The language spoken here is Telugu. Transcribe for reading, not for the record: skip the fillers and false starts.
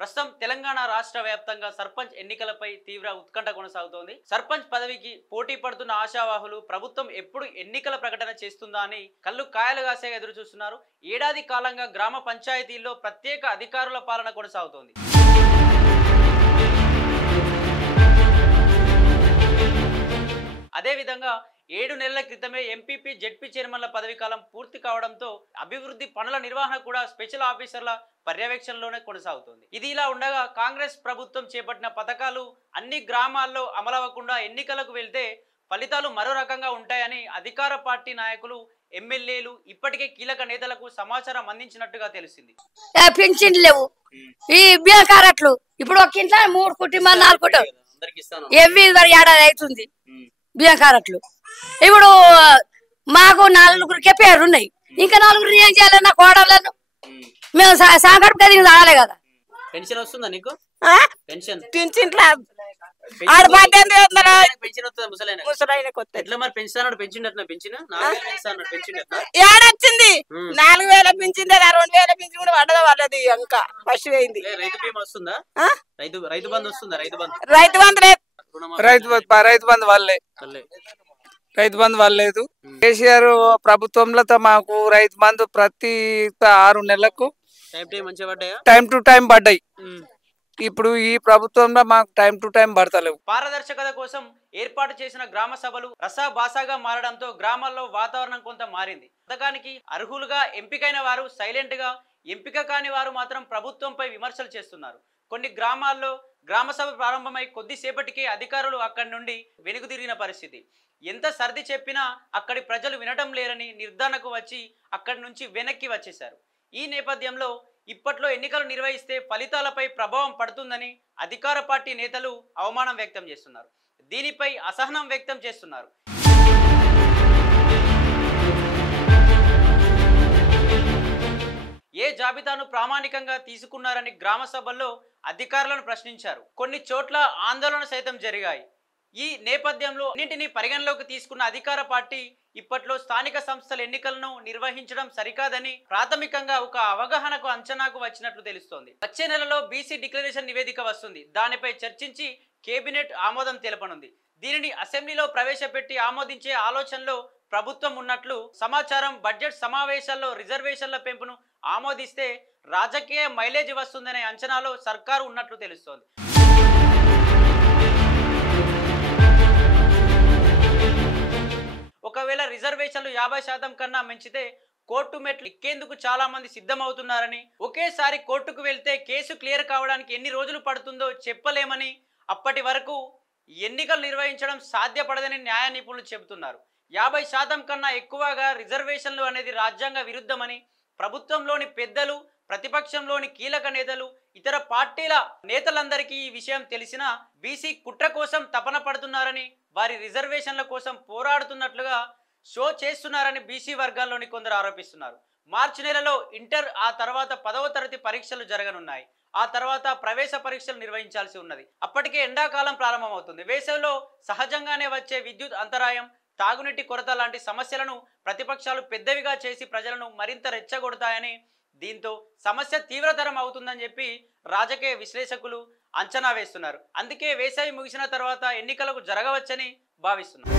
ప్రస్తుతం తెలంగాణ రాష్ట్ర వ్యాప్తంగా సర్పంచ్ ఎన్నికలపై తీవ్ర ఉత్కంఠ కొనసాగుతోంది. సర్పంచ్ పదవికి పోటీ పడుతున్న ఆశావాహులు ప్రభుత్వం ఎప్పుడు ఎన్నికల ప్రకటన చేస్తుందా అని కళ్ళు కాయలు కాసే ఎదురు చూస్తున్నారు. ఏడాది కాలంగా గ్రామ పంచాయతీల్లో ప్రత్యేక అధికారుల పాలన కొనసాగుతోంది. అదేవిధంగా 7 నెలల క్రితమే ఎంపీపీ జెడ్పీ చైర్మన్ల పదవి కాలం పూర్తి కావడంతో అభివృద్ధి పనుల నిర్వహణ కూడా స్పెషల్ ఆఫీసర్ల పర్యవేక్షణలోనే కొనసాగుతుంది. ఇది ఇలా ఉండగా కాంగ్రెస్ ప్రభుత్వం చేపట్టిన పథకాలు అన్ని గ్రామాల్లో అమలవ్వకుండా ఎన్నికలకు వెళ్తే ఫలితాలు మరో రకంగా ఉంటాయని అధికార పార్టీ నాయకులు ఎమ్మెల్యేలు ఇప్పటికే కీలక నేతలకు సమాచారం అందించినట్టుగా తెలిసింది. పెన్షన్ లేవు, ఈ బియ్యకారట్లు ఇప్పుడు ఒక ఇంట్లో 3 కుటుంబాలు 4 కుటుంబాలు ఎవ్రీ ఏడాది అవుతుంది బియ్యకారట్లు. ఇప్పుడు మాకు 4 పేరున్నాయి, ఇంకా 4 ఏం చేయాలన్నా కోడలను మేము సంకటం కలిగి రాలే కదా. పెన్షన్ వస్తుందా నీకు? పెన్షన్ ఏడొచ్చింది 4000 పెంచింది, 2000 పెంచి కూడా పడదా వాళ్ళది ఇంకా ఫస్ట్ అయింది. రైతు బీమా వస్తుందా? రైతు బంధు వస్తుందా? రైతు బంధు రైతు బంధు వాళ్ళలేదు. కేసీఆర్ ప్రభుత్వంలో మాకు రైతు బంధు ప్రతి 6 నెలలకు టైం టు టైం పడ్డాయి. ఇప్పుడు ఈ ప్రభుత్వంలో మాకు టైం టు టైం పడతలేవు. పారదర్శకత కోసం ఏర్పాటు చేసిన గ్రామ సభలు రసాభాసాగా మారడంతో గ్రామాల్లో వాతావరణం కొంత మారింది. పథకానికి అర్హులుగా ఎంపికైన వారు సైలెంట్ గా, ఎంపిక కాని వారు మాత్రం ప్రభుత్వంపై విమర్శలు చేస్తున్నారు. కొన్ని గ్రామాల్లో గ్రామ సభ ప్రారంభమై కొద్దిసేపటికే అధికారులు అక్కడి నుండి వెనుకదిరిగిన పరిస్థితి. ఎంత సర్ది చెప్పినా అక్కడి ప్రజలు వినటం లేరని నిర్ధారణకు వచ్చి అక్కడి నుంచి వెనక్కి వచ్చేశారు. ఈ నేపథ్యంలో ఇప్పట్లో ఎన్నికలు నిర్వహిస్తే ఫలితాలపై ప్రభావం పడుతుందని అధికార పార్టీ నేతలు అవమానం వ్యక్తం చేస్తున్నారు. దీనిపై అసహనం వ్యక్తం చేస్తున్నారు. ఏ జాబితాను ప్రామాణికంగా తీసుకున్నారని గ్రామ సభల్లో అధికారులను ప్రశ్నించారు. కొన్ని చోట్ల ఆందోళన సైతం జరిగాయి. ఈ నేపథ్యంలో అన్నింటినీ పరిగణలోకి తీసుకున్న అధికార పార్టీ ఇప్పట్లో స్థానిక సంస్థల ఎన్నికలను నిర్వహించడం సరికాదని ప్రాథమికంగా ఒక అవగాహనకు అంచనాకు వచ్చినట్లు తెలుస్తోంది. వచ్చే నెలలో బీసీ డిక్లరేషన్ నివేదిక వస్తుంది. దానిపై చర్చించి కేబినెట్ ఆమోదం తెలపనుంది. దీనిని అసెంబ్లీలో ప్రవేశపెట్టి ఆమోదించే ఆలోచనలో ప్రభుత్వం ఉన్నట్లు సమాచారం. బడ్జెట్ సమావేశాల్లో రిజర్వేషన్ల పెంపును ఆమోదిస్తే రాజకీయ మైలేజ్ వస్తుందనే అంచనాలో సర్కారు ఉన్నట్లు తెలుస్తోంది. ఒకవేళ రిజర్వేషన్లు 50% కన్నా మించితే కోర్టు మెట్లు ఎక్కేందుకు చాలా మంది సిద్ధమవుతున్నారని, ఒకేసారి కోర్టుకు వెళ్తే కేసు క్లియర్ కావడానికి ఎన్ని రోజులు పడుతుందో చెప్పలేమని, అప్పటి వరకు ఎన్నికలు నిర్వహించడం సాధ్యపడదని న్యాయ నిపుణులు చెబుతున్నారు. 50% కన్నా ఎక్కువగా రిజర్వేషన్లు అనేది రాజ్యాంగ విరుద్ధమని ప్రభుత్వంలోని పెద్దలు, ప్రతిపక్షంలోని కీలక నేతలు, ఇతర పార్టీల నేతలందరికీ ఈ విషయం తెలిసినా బీసీ కుట్ర కోసం తపన పడుతున్నారని, వారి రిజర్వేషన్ల కోసం పోరాడుతున్నట్లుగా షో చేస్తున్నారని బీసీ వర్గాల్లోని కొందరు ఆరోపిస్తున్నారు. మార్చి నెలలో ఇంటర్, ఆ తర్వాత 10వ తరగతి పరీక్షలు జరగనున్నాయి. ఆ తర్వాత ప్రవేశ పరీక్షలు నిర్వహించాల్సి ఉన్నది. అప్పటికే ఎండాకాలం ప్రారంభమవుతుంది. వేసవిలో సహజంగానే వచ్చే విద్యుత్ అంతరాయం, తాగునీటి కొరత లాంటి సమస్యలను ప్రతిపక్షాలు పెద్దవిగా చేసి ప్రజలను మరింత రెచ్చగొడతాయని, దీంతో సమస్య తీవ్రతరం అవుతుందని చెప్పి రాజకీయ విశ్లేషకులు అంచనా వేస్తున్నారు. అందుకే వేసవి ముగిసిన తర్వాత ఎన్నికలకు జరగవచ్చని భావిస్తున్నారు.